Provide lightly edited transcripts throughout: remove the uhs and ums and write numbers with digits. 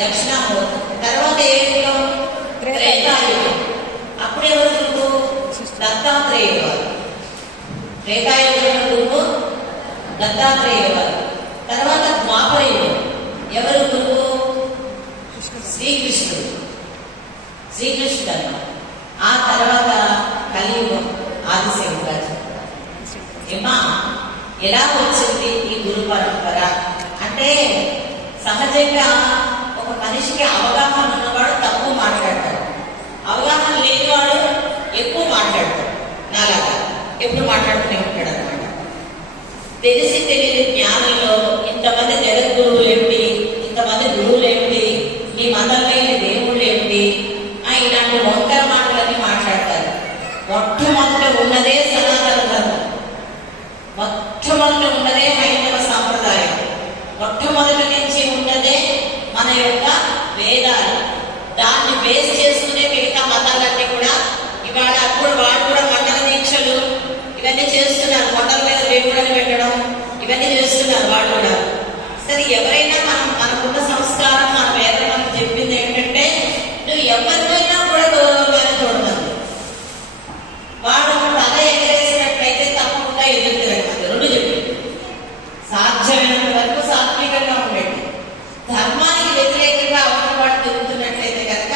దక్షిణామూర్తి. తర్వాత ఏ యుగం? త్రేతాయుగం. అప్పుడెవరు గురువు? దత్తాత్రేయ వారు. త్రేతాయుగంలో గురువు దత్తాత్రేయ వారు. తర్వాత ద్వాపర యుగం. ఎవరు గురువు? శ్రీకృష్ణుడు. శ్రీకృష్ణుడు అన్నమాట. ఆ తర్వాత కలియుగం ఆదిశంకరాచార్య. ఏమా ఎలా వచ్చింది ఈ గురు పరంపర అంటే, సహజంగా ఒక మనిషికి అవగాహన ఉన్నవాడు తక్కువ మాట్లాడతాడు, అవగాహన లేనివాడు ఎక్కువ మాట్లాడతాడు. నాలాగా ఎప్పుడు మాట్లాడుతూనే ఉంటాడు అనమాట. తెలిసి తెలియని జ్ఞానంలో ఇంతమంది జగద్గురువులు ఏమిటి, ఇంతమంది గురువులు ఏమిటి, ఈ మతంలో ఈ దేవుళ్ళు ఏమిటి, ఇలాంటి వంకర మాటలన్నీ మాట్లాడతారు. మొట్టమొదట ఉన్నదే సనాతన ధర్మం, మొట్టమొదట ఉన్నదే హైందవ సాంప్రదాయం, మొట్టమొదటి నుంచి ఉన్నదే మన యొక్క వేదాలు. దాన్ని బేస్ చేసుకునే మిగతా మతాలన్నీ కూడా ఇవాళ అప్పుడు వాళ్ళు కూడా మండల దీక్షలు ఇవన్నీ చేస్తున్నారు. కొండల మీద దేవుళ్ళని పెట్టడం ఇవన్నీ చేస్తున్నారు వాళ్ళు కూడా. సరే, ఎవరైనా మనకున్న సంస్కారం, మన వేదం మనకు చెప్పింది ఏంటంటే, నువ్వు ఎవరికైనా కూడా గౌరవంగానే చూడదు. వాడు తల ఎగరేసినట్లయితే తప్పకుండా ఎదురు తిరగదు. రెండు చెప్పింది. సాధ్యమైనంత వరకు సాత్వికంగా ఉండండి. ధర్మానికి వ్యతిరేకంగా అవతల వాడు తిరుగుతున్నట్లయితే కనుక,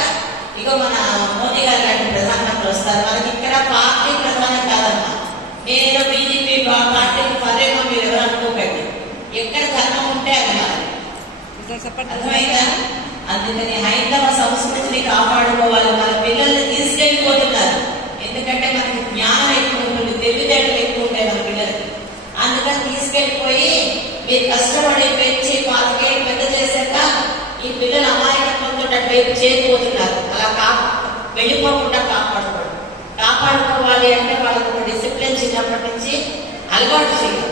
ఇక మన మోదీ గారు లాంటి ప్రధానమంత్రి వస్తారు. మనకి ఇక్కడ పార్టీ ప్రధానం కాదమ్మా. నేను బీజేపీ పార్టీకి పదేమో మీరు ఎవరు అనుకోకండి. ఎక్కడ ధర్మం ఉంటే అన్నమాట. అర్థమైందా? అందుకని హైందవ సంస్కృతిని కాపాడుకోవాలి. మన పిల్లల్ని తీసుకెళ్ళిపోతున్నారు. ఎందుకంటే మనకి జ్ఞానం ఎక్కువ ఉంటుంది, తెలివితేటలు ఎక్కువ ఉంటాయి మన పిల్లలకి. అందుకని తీసుకెళ్ళిపోయి మీరు కష్టపడి పెంచి 5 ఏళ్ళు పెద్ద చేశాక ఈ పిల్లలు అమాయకత్వంతో అటువైపు చేరిపోతున్నారు. అలా వెళ్ళిపోకుండా కాపాడుకోవాలి అంటే వాళ్ళకు ఒక డిసిప్లిన్ చిన్నప్పటి నుంచి అలవాటు చేయాలి.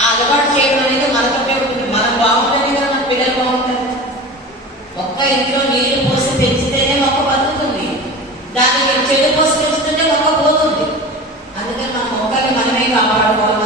ఆ అలవాటు చేయడం అనేది మనతోనే ఉంటుంది. మనం బాగుంటేనే కదా మన పిల్లలు బాగుంటారు. మొక్క ఇంట్లో నీళ్లు పోసి పెంచితేనే మొక్క బతుకుతుంది. దాన్ని చెడు పోసి పెంచుతుంటే మొక్క పోతుంది. అందుకని మన మొక్కల్ని మనమే కాపాడుకోవాలి.